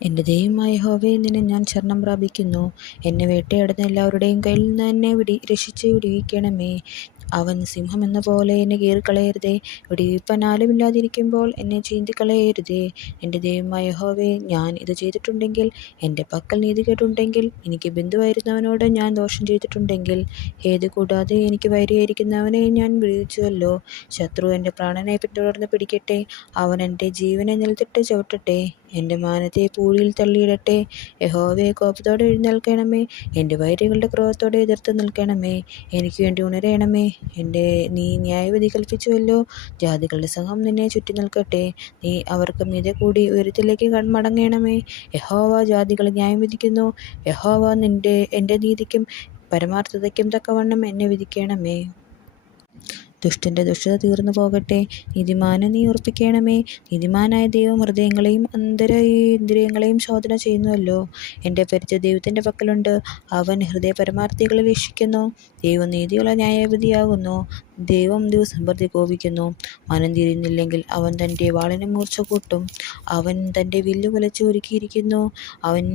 എൻ്റെ ദൈവമായ യഹോവേ, നിന്നെ ഞാൻ ശരണം പ്രാപിക്കുന്നു. എന്നെ വേട്ടയാടുന്ന എല്ലാവരുടെയും കയ്യിൽ നിന്ന് എന്നെ രക്ഷിച്ച് വിടുവിക്കണമേ. അവൻ സിംഹമെന്ന പോലെ എന്നെ കീറിക്കളയരുതേ. വിടുവിപ്പാൻ ആരുമില്ലാതിരിക്കുമ്പോൾ എന്നെ ചീന്തിക്കളയരുതേ. എൻ്റെ ദൈവമായ യഹോവേ, ഞാൻ ഇത് ചെയ്തിട്ടുണ്ടെങ്കിൽ, എൻ്റെ പക്കൽ നീതികേടുണ്ടെങ്കിൽ, എനിക്ക് ബന്ധുവായിരുന്നവനോട് ഞാൻ ദോഷം ചെയ്തിട്ടുണ്ടെങ്കിൽ, ഹേതു കൂടാതെ എനിക്ക് വൈരിയായിരിക്കുന്നവനെ ഞാൻ വിടുവിച്ചുവല്ലോ. ശത്രു എൻ്റെ പ്രാണനെ പിന്തുടർന്ന് പിടിക്കട്ടെ. അവൻ എൻ്റെ ജീവനെ നിലത്തിട്ട് ചവിട്ടട്ടെ. എൻ്റെ മാനത്തെ പൂഴിയിൽ തള്ളിയിടട്ടെ. യഹോവേ, കോപത്തോടെ എഴുന്നേൽക്കണമേ. എൻ്റെ വൈരികളുടെ ക്രോധത്തോടെ എതിർത്ത് നിൽക്കണമേ. എനിക്ക് വേണ്ടി ഉണരണമേ. നീ ന്യായവിധി കൽപ്പിച്ചുവല്ലോ. ജാതികളുടെ സംഘം നിന്നെ ചുറ്റി നിൽക്കട്ടെ. നീ അവർക്ക് മീതെ കൂടി ഉയരത്തിലേക്ക് മടങ്ങണമേ. യഹോവ ജാതികളെ ന്യായം വിധിക്കുന്നു. യഹോവ എൻ്റെ നീതിക്കും പരമാർത്ഥതയ്ക്കും തക്കവണ്ണം എന്നെ വിധിക്കണമേ. ദുഷ്ടൻ്റെ ദുഷ്ടത തീർന്നു പോകട്ടെ. നീതിമാനെ നീ ഉറപ്പിക്കണമേ. നീതിമാനായ ദൈവം ഹൃദയങ്ങളെയും അന്തരേന്ദ്രിയങ്ങളെയും ശോധന ചെയ്യുന്നുവല്ലോ. എൻ്റെ പരിചയ ദൈവത്തിൻ്റെ പക്കലുണ്ട്. അവൻ ഹൃദയ പരമാർത്ഥികളെ രക്ഷിക്കുന്നു. ദൈവം നീതിയുള്ള ന്യായാധിപതിയാകുന്നു. ദൈവം ദിവസം പ്രതി കോപിക്കുന്നു. മനം തിരിയുന്നില്ലെങ്കിൽ അവൻ തൻ്റെ വാളിന് മൂർച്ച കൂട്ടും. അവൻ തൻ്റെ വില്ല് കുലച്ച് ഒരുക്കിയിരിക്കുന്നു. അവൻ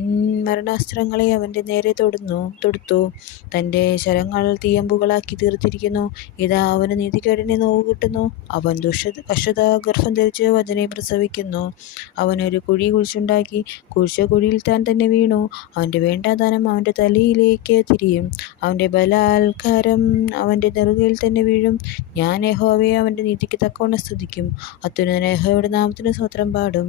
മരണാസ്ത്രങ്ങളെ അവൻ്റെ നേരെ തൊടുത്തു. തൻ്റെ ശരങ്ങൾ തീയമ്പുകളാക്കി തീർത്തിരിക്കുന്നു. ഇതാ അവന് നീതികേടിനെ നോവ് കിട്ടുന്നു. അവൻ കഷ്ടത ഗർഭം ധരിച്ച് വചനെ പ്രസവിക്കുന്നു. അവനൊരു കുഴി കുഴിച്ചുണ്ടാക്കി കുഴിച്ച കുഴിയിൽ താൻ തന്നെ വീണു. അവൻ്റെ വേണ്ടാദാനം അവൻ്റെ തലയിലേക്ക് തിരിയും. അവൻ്റെ ബലാത്കാരം അവൻ്റെ നെറുകയിൽ തന്നെ വീഴും. ഞാൻ യഹോവയെ അവൻ്റെ നീതിക്ക് തക്കവണ്ണം സ്തുതിക്കും. അത്യുന്നതനായ യഹോവയുടെ നാമത്തിന് സ്തോത്രം പാടും.